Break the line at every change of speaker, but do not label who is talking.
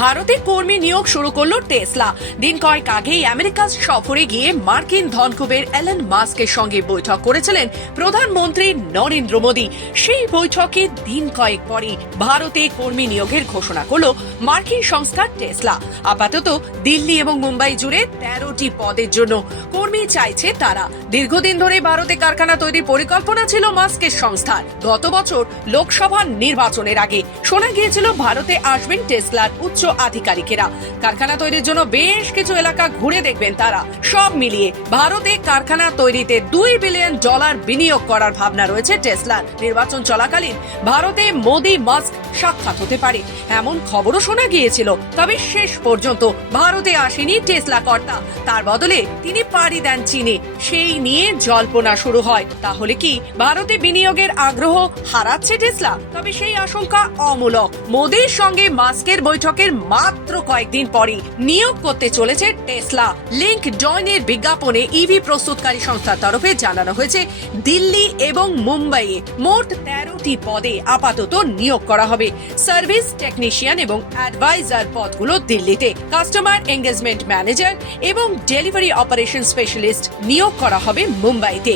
ভারতে কর্মী নিয়োগ শুরু করল টেসলা। দিন কয়েক আগেই আমেরিকা সফরে গিয়ে মার্কিন ধনকুবের অ্যালেন মাস্কের সঙ্গে বৈঠক করেছিলেন প্রধানমন্ত্রী নরেন্দ্র মোদী। সেই বৈঠকে দিন কয়েক পরে ভারতে কর্মী নিয়োগের ঘোষণা করল মার্কিন সংস্থা টেসলা। আপাতত দিল্লি এবং মুম্বাই জুড়ে তেরোটি পদের জন্য। কর্মী চাইছে তারা। দীর্ঘদিন ধরে ভারতে কারখানা তৈরির পরিকল্পনা ছিল মাস্কের সংস্থার। গত বছর লোকসভা নির্বাচনের আগে শোনা গিয়েছিল ভারতে আসবেন টেসলার উচ্চ আধিকারিকেরা। কারখানা তৈরির জন্য বেশ কিছু এলাকা ঘুরে দেখবেন তারা। সব মিলিয়ে ভারতে কারখানা তৈরিতে দুই বিলিয়ন ডলার বিনিয়োগ করার ভাবনা রয়েছে টেসলার। নির্বাচন চলাকালীন ভারতে মোদি মাস্ক সাক্ষাৎ হতে পারে। এমন খবরও শোনা গিয়েছিল। তবে শেষ পর্যন্ত ভারতে আসেনি টেসলা কর্তা। তার বদলে তিনি পাড়ি দেন চীনে। সেই নিয়ে জল্পনা শুরু হয়। তাহলে কি ভারতে বিনিয়োগের আগ্রহ হারাচ্ছে টেসলা? তবে সেই আশঙ্কা অমূলক। মোদির সঙ্গে মাস্কের বৈঠকের মাত্র কয়েকদিন পরে নিয়োগ করতে চলেছে টেসলা। লিঙ্ক জয়নের বিজ্ঞাপনে ইভি প্রস্তুতকারী সংস্থার তরফে জানানো হয়েছে, দিল্লি এবং মুম্বাইয়ে মোট তেরোটি পদে আপাতত নিয়োগ করা হবে। সার্ভিস টেকনিশিয়ান এবং অ্যাডভাইজার পদগুলো দিল্লিতে। কাস্টমার এঙ্গেজমেন্ট ম্যানেজার এবং ডেলিভারি অপারেশন স্পেশালিস্ট নিয়োগ করা হবে মুম্বাইতে।